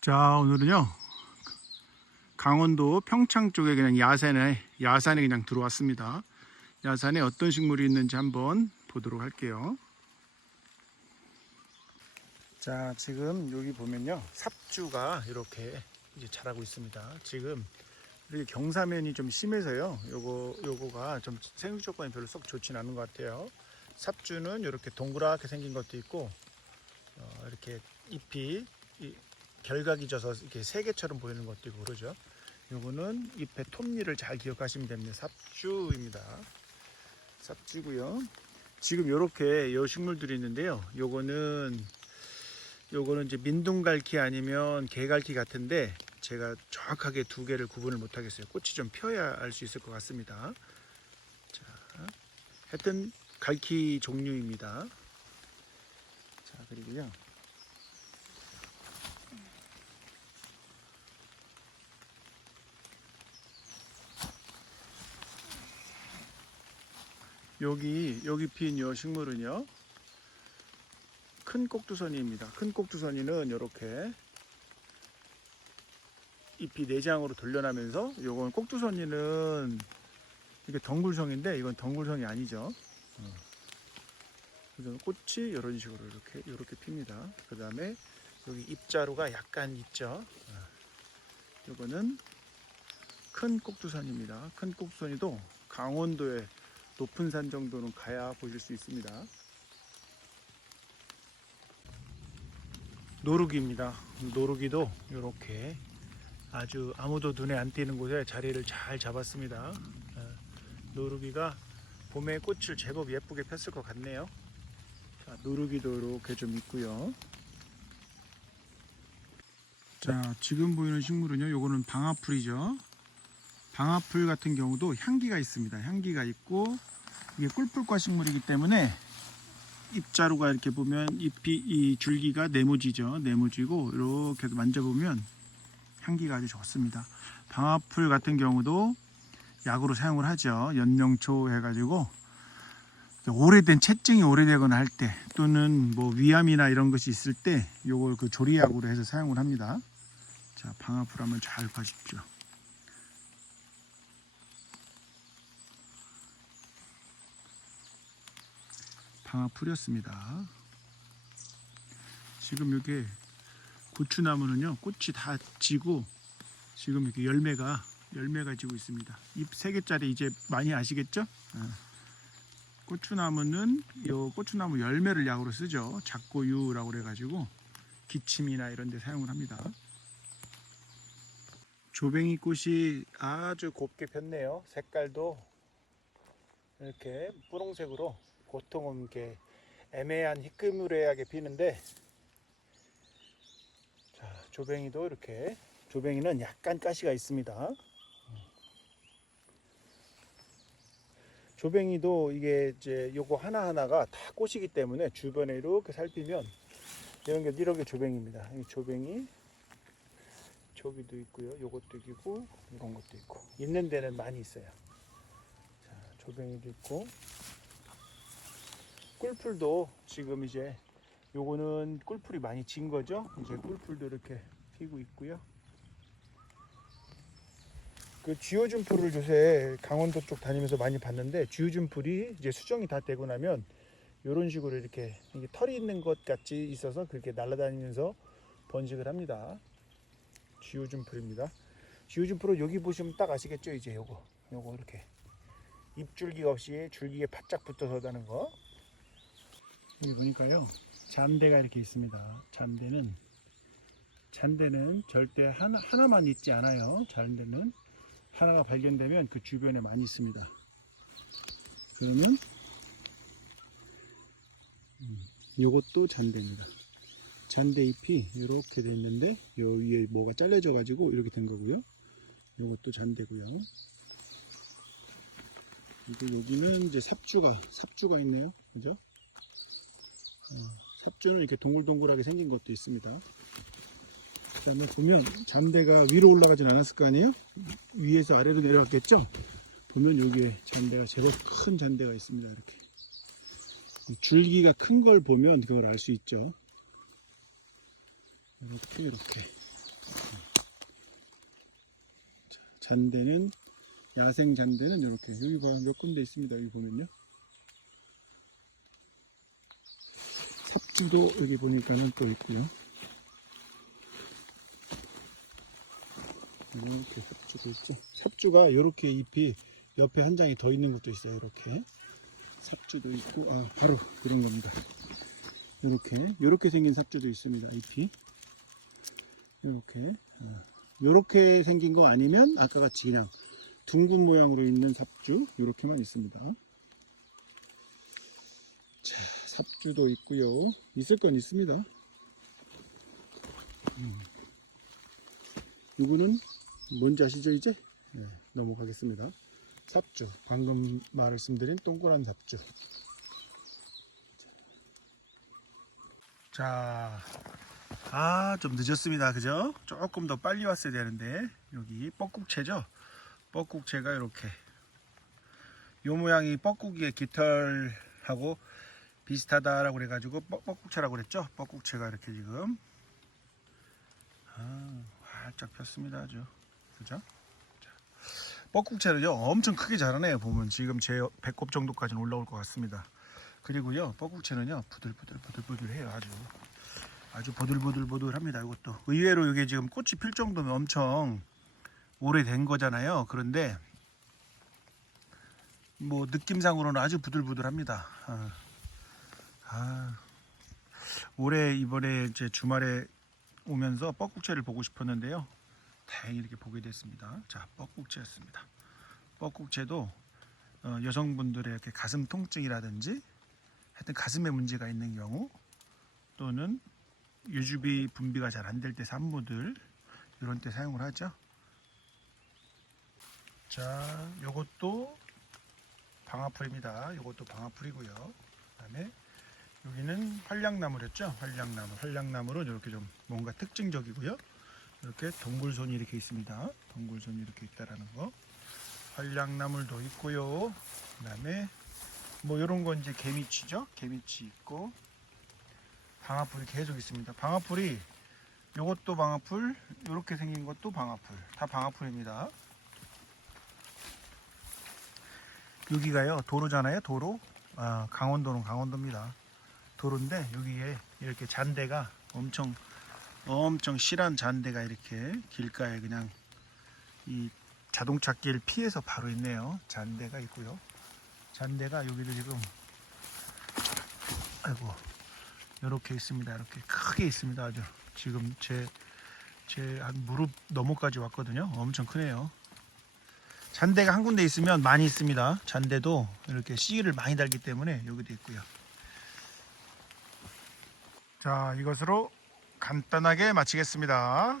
자 오늘은요 강원도 평창 쪽에 그냥 야산에 야산에 그냥 들어왔습니다. 야산에 어떤 식물이 있는지 한번 보도록 할게요. 자 지금 여기 보면요 삽주가 이렇게 이제 자라고 있습니다. 지금 이렇게 경사면이 좀 심해서요. 요거 요거가 좀 생육 조건이 별로 썩 좋진 않은 것 같아요. 삽주는 이렇게 동그랗게 생긴 것도 있고 어, 이렇게 잎이 이- 결각이 져서 이렇게 세 개처럼 보이는 것도 있고 그러죠. 요거는 잎의 톱니를 잘 기억하시면 됩니다. 삽주입니다. 삽주고요. 지금 요렇게 요 식물들이 있는데요. 요거는 요거는 이제 민둥갈키 아니면 개갈키 같은데 제가 정확하게 두 개를 구분을 못 하겠어요. 꽃이 좀 펴야 알 수 있을 것 같습니다. 자, 하여튼 갈키 종류입니다. 자, 그리고요. 여기 여기 핀 요 식물은요 큰 꼭두선이입니다. 큰 꼭두선이는 이렇게 잎이 내장으로 돌려나면서 요건 꼭두선이는 이게 덩굴성인데 이건 덩굴성이 아니죠. 어. 그래서 꽃이 이런 식으로 이렇게 이렇게 핍니다. 그 다음에 여기 잎자루가 약간 있죠. 어. 요거는 큰 꼭두선입니다. 큰 꼭두선이도 강원도에 높은 산 정도는 가야 보실 수 있습니다. 노루기입니다. 노루기도 이렇게 아주 아무도 눈에 안 띄는 곳에 자리를 잘 잡았습니다. 어, 노루기가 봄에 꽃을 제법 예쁘게 폈을 것 같네요. 자, 노루기도 이렇게 좀 있고요. 자, 지금 보이는 식물은요. 요거는 방아풀이죠. 방아풀 같은 경우도 향기가 있습니다. 향기가 있고 이게 꿀풀과 식물이기 때문에 잎자루가 이렇게 보면 잎이 이 줄기가 네모지죠. 네모지고 이렇게 만져보면 향기가 아주 좋습니다. 방아풀 같은 경우도 약으로 사용을 하죠. 연명초 해가지고 오래된 채증이 오래되거나 할 때 또는 뭐 위암이나 이런 것이 있을 때 요걸 그 조리약으로 해서 사용을 합니다. 자, 방아풀 한번 잘 봐십시오. 방아풀이었습니다. 지금 이게 고추나무는요 꽃이 다 지고 지금 이렇게 열매가 열매가 지고 있습니다. 잎세 개짜리 이제 많이 아시겠죠? 어. 고추나무는 요 고추나무 열매를 약으로 쓰죠. 작고유라고 그래가지고 기침이나 이런 데 사용을 합니다. 조뱅이 꽃이 아주 곱게 폈네요. 색깔도 이렇게 분홍색으로 보통은 이렇게 애매한 희끄무레하게 피는데 자, 조뱅이도 이렇게 조뱅이는 약간 가시가 있습니다. 조뱅이도 이게 이제 요거 하나하나가 다 꽃이기 때문에 주변에 이렇게 살피면 이런 게 이런 게 조뱅입니다. 이 조뱅이 저기도 있고요. 요것도 있고 이런 것도 있고 있는 데는 많이 있어요. 자, 조뱅이도 있고 꿀풀도 지금 이제 요거는 꿀풀이 많이 진 거죠. 이제 꿀풀도 이렇게 피고 있고요. 그 쥐오준풀을 요새 강원도 쪽 다니면서 많이 봤는데 쥐오준풀이 이제 수정이 다 되고 나면 이런 식으로 이렇게 털이 있는 것 같이 있어서 그렇게 날아다니면서 번식을 합니다. 쥐오준풀입니다. 쥐오준풀은 여기 보시면 딱 아시겠죠? 이제 요거 요거 이렇게 잎줄기가 없이 줄기에 바짝 붙어서 다는 거. 여기 보니까요. 잔대가 이렇게 있습니다. 잔대는 잔대는 절대 하나, 하나만 있지 않아요. 잔대는 하나가 발견되면 그 주변에 많이 있습니다. 그러면 음, 요것도 잔대입니다. 잔대 잎이 이렇게 돼 있는데 요 위에 뭐가 잘려져 가지고 이렇게 된 거고요. 요것도 잔대고요. 그리고 여기는 이제 삽주가 삽주가 있네요. 그죠 삽주는 이렇게 동글동글하게 생긴 것도 있습니다. 자, 한번 보면 잠대가 위로 올라가진 않았을 거 아니에요? 위에서 아래로 내려갔겠죠? 보면 여기에 잔대가 제법 큰 잔대가 있습니다. 이렇게 줄기가 큰 걸 보면 그걸 알 수 있죠. 이렇게 이렇게 잔대는 야생 잔대는 이렇게 여기 봐 몇 군데 있습니다. 여기 보면요. 도 여기 보니까는 또 있고요. 이렇게 삽주도 있죠. 삽주가 이렇게 잎이 옆에 한 장이 더 있는 것도 있어요. 이렇게 삽주도 있고 아 바로 그런 겁니다. 이렇게 이렇게 생긴 삽주도 있습니다. 잎이 이렇게 이렇게 생긴 거 아니면 아까 같이 그냥 둥근 모양으로 있는 삽주 이렇게만 있습니다. 자, 삽주도 있고요. 있을 건 있습니다. 음. 이거는 뭔지 아시죠 이제? 네, 넘어가겠습니다. 삽주 방금 말씀드린 동그란 삽주. 자, 아, 좀 늦었습니다. 그죠? 조금 더 빨리 왔어야 되는데, 여기 뻐꾹채죠? 뻐꾹채가 이렇게. 요 모양이 뻐꾹이의 깃털하고 비슷하다라고 그래가지고 뻐- 뻐꾹채라고 그랬죠? 뻐꾹채가 이렇게 지금. 아, 활짝 폈습니다. 아주. 그죠? 자, 뻐꾹채는요, 엄청 크게 자라네요. 보면 지금 제 배꼽 정도까지는 올라올 것 같습니다. 그리고요, 뻐꾹채는요, 부들부들 부들부들해요. 아주. 아주 보들보들보들합니다. 이것도 의외로 이게 지금 꽃이 필 정도면 엄청 오래된 거잖아요. 그런데 뭐 느낌상으로는 아주 부들부들합니다. 아, 아, 올해 이번에 이제 주말에 오면서 뻐꾹채를 보고 싶었는데요. 다행히 이렇게 보게 됐습니다. 자, 뻐꾹채였습니다. 뻐꾹채도 어, 여성분들의 이렇게 가슴 통증이라든지 하여튼 가슴에 문제가 있는 경우 또는 유주비 분비가 잘 안 될 때 산모들 이런 때 사용을 하죠. 자, 요것도 방아풀입니다. 요것도 방아풀이고요. 그다음에 여기는 활량나무랬죠. 활량나무. 활량나무는 이렇게 좀 뭔가 특징적이고요. 이렇게 동굴손이 이렇게 있습니다. 동굴손이 이렇게 있다라는 거. 활량나물도 있고요. 그 다음에 뭐 이런 건 이제 개미치죠. 개미치 있고 방아풀이 계속 있습니다. 방아풀이 요것도 방아풀, 요렇게 생긴 것도 방아풀. 다 방아풀입니다. 여기가요, 도로잖아요, 도로. 아, 강원도는 강원도입니다. 도로인데, 여기에 이렇게 잔대가 엄청, 엄청 실한 잔대가 이렇게 길가에 그냥 이 자동차 길 피해서 바로 있네요. 잔대가 있고요. 잔대가 여기도 지금, 아이고, 이렇게 있습니다. 이렇게 크게 있습니다. 아주 지금 제 제 한 무릎 너머까지 왔거든요. 엄청 크네요. 잔대가 한 군데 있으면 많이 있습니다. 잔대도 이렇게 씨를 많이 달기 때문에 여기도 있고요. 자, 이것으로 간단하게 마치겠습니다.